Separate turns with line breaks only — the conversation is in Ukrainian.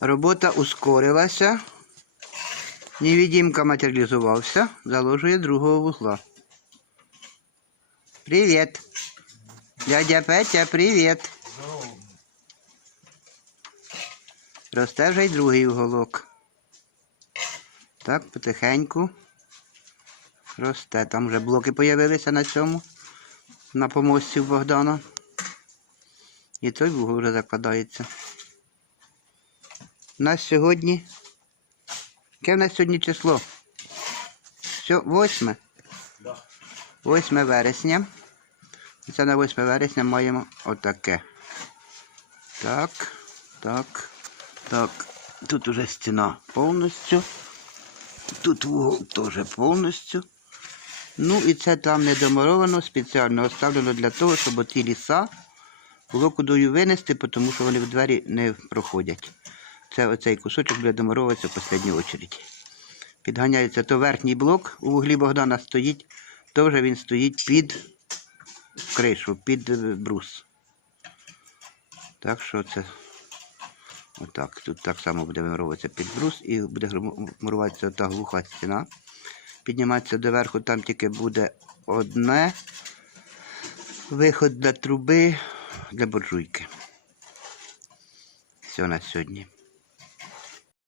Робота ускорилася. Невидимка матеріалізувався, заложує другого вузла. Привіт. Дядя Петя, привіт. Росте вже й другий уголок. Так, потихеньку. Росте. Там вже блоки з'явилися на цьому. На помості Богдана. І той вугол вже закладається. У нас сьогодні. Яке в нас сьогодні число? Все, 8. 8 вересня. Це на 8 вересня маємо отаке. Так, так, так. Тут уже стіна повністю. Тут вугол теж повністю. Ну і це там не домуровано, спеціально оставлено для того, щоб оці ліса було кудою винести, тому що вони в двері не проходять. Це оцей кусочок буде домуровуватися в останню очередь. Підганяється то верхній блок у вуглі Богдана стоїть, то вже він стоїть під кришу, під е, брус. Так що це отак. Тут так само буде вимуровуватися під брус і буде муруватися та глуха стіна. Підніматися доверху, там тільки буде одне виход для труби для буржуйки. Все на сьогодні.